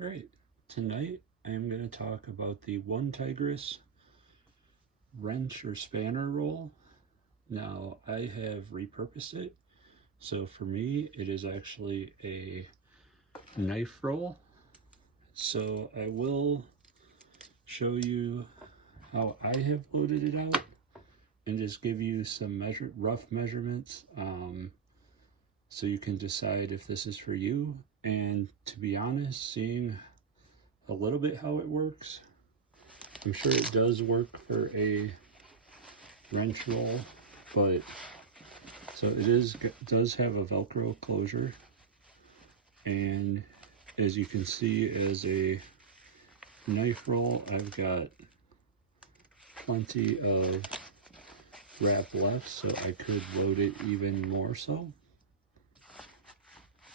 Alright, tonight I am going to talk about the OneTigris wrench or spanner roll. Now I have repurposed it, so for me it is actually a knife roll. So I will show you how I have loaded it out and just give you some rough measurements so you can decide if this is for you. And to be honest, seeing a little bit how it works, I'm sure it does work for a wrench roll, but so it does have a Velcro closure, and as you can see, as a knife roll, I've got plenty of wrap left, so I could load it even more so.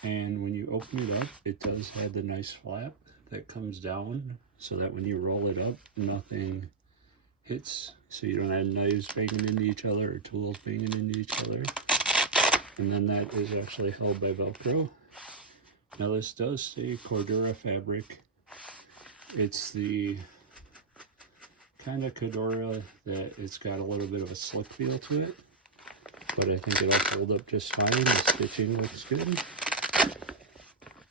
And when you open it up, it does have the nice flap that comes down so that when you roll it up, nothing hits, so you don't have knives banging into each other or tools banging into each other. And then that is actually held by Velcro. Now this does say Cordura fabric. It's the kind of Cordura that it's got a little bit of a slick feel to it, but I think it'll hold up just fine. The stitching looks good.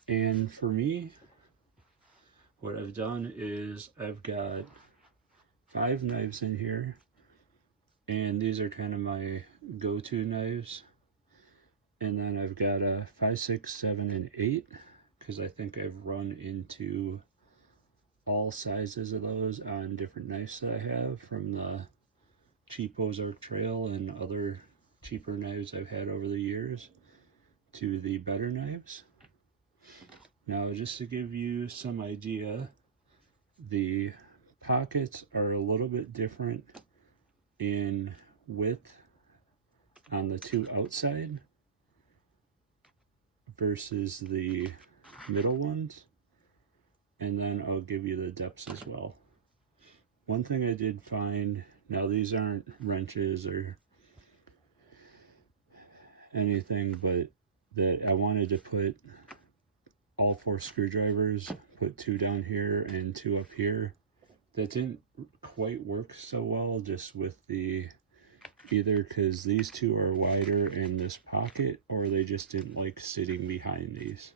And for me, what I've done is I've got 5 knives in here, and these are kind of my go-to knives. And then I've got a 5, 6, 7, and 8, because I think I've run into all sizes of those on different knives that I have, from the cheap Ozark Trail and other cheaper knives I've had over the years to the better knives. Now, just to give you some idea, the pockets are a little bit different in width on the 2 outside versus the middle ones, and then I'll give you the depths as well. One thing I did find, now these aren't wrenches or anything, but that I wanted to put all 4 screwdrivers, put 2 down here and 2 up here. That didn't quite work so well, just with the either because these 2 are wider in this pocket, or they just didn't like sitting behind these.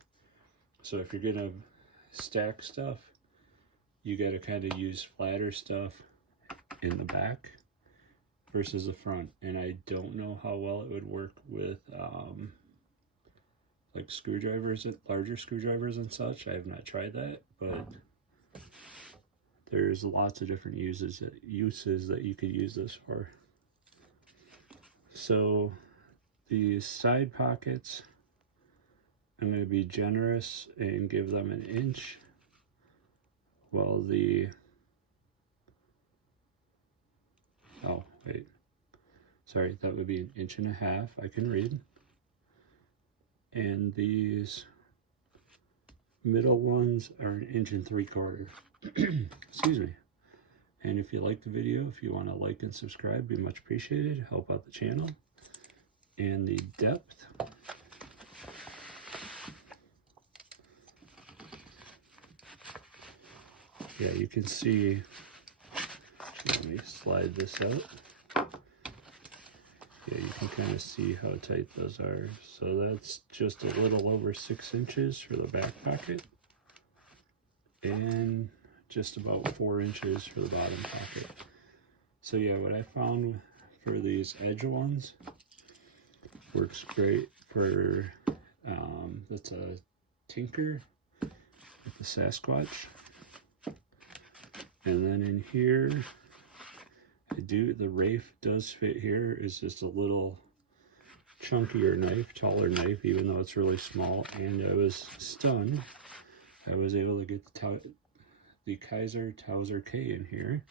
So if you're gonna stack stuff, you got to kind of use flatter stuff in the back versus the front. And I don't know how well it would work with like screwdrivers, larger screwdrivers and such. I have not tried that, but there's lots of different uses that you could use this for. So these side pockets, I'm going to be generous and give them 1 inch, while the, oh wait, sorry, that would be 1.5 inches, I can read. And these middle ones are 1.75 inches. Excuse me. And if you like the video, if you want to like and subscribe, be much appreciated. Help out the channel. And the depth, yeah, you can see. Let me slide this out. Yeah, you can kind of see how tight those are. So that's just a little over 6 inches for the back pocket, and just about 4 inches for the bottom pocket. So yeah, what I found for these edge ones works great for, that's a Tinker with the Sasquatch. And then in here, the Rafe does fit here. It's just a little chunkier knife, taller knife, even though it's really small. And I was stunned, I was able to get the Kaiser Towser K in here.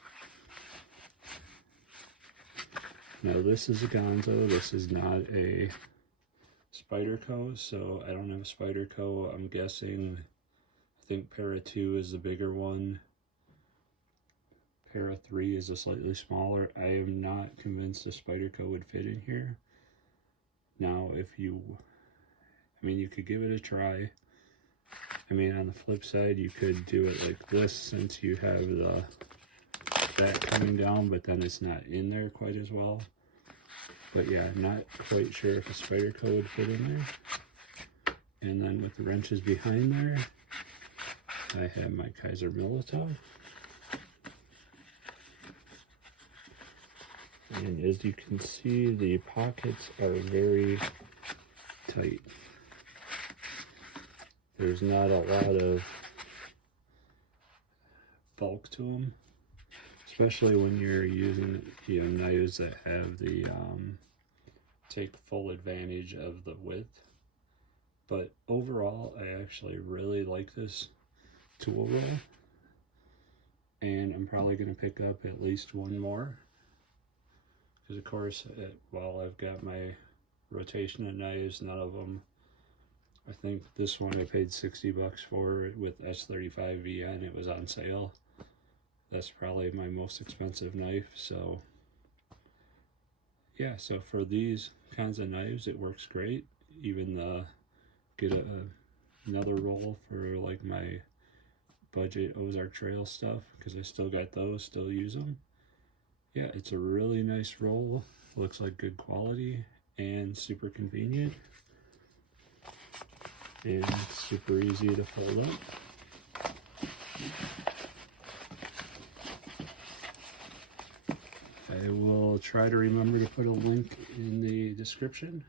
Now this is a Gonzo, this is not a Spyderco, so I don't have a Spyderco. I'm guessing, I think Para 2 is the bigger one. Para 3 is a slightly smaller. I am not convinced a Spyderco would fit in here. Now, if you, I mean, you could give it a try. I mean, on the flip side, you could do it like this since you have the back coming down, but then it's not in there quite as well. But yeah, I'm not quite sure if a Spyderco would fit in there. And then with the wrenches behind there, I have my Kaiser Militao. And as you can see, the pockets are very tight. There's not a lot of bulk to them, especially when you're using, you know, knives that have the take full advantage of the width. But overall, I actually really like this tool roll, and I'm probably going to pick up at least one more, because of course, while I've got my rotation of knives, none of them, I think this one I paid 60 bucks for with S35 VN. It was on sale. That's probably my most expensive knife. So yeah, so for these kinds of knives, it works great. Even get another roll for like my budget Ozark Trail stuff, because I still got those, still use them. Yeah, it's a really nice roll. Looks like good quality and super convenient. And super easy to fold up. I will try to remember to put a link in the description,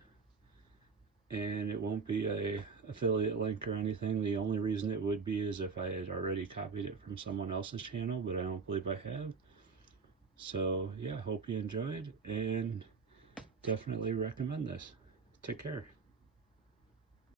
and it won't be a affiliate link or anything. The only reason it would be is if I had already copied it from someone else's channel, but I don't believe I have. So yeah, hope you enjoyed, and definitely recommend this. Take care.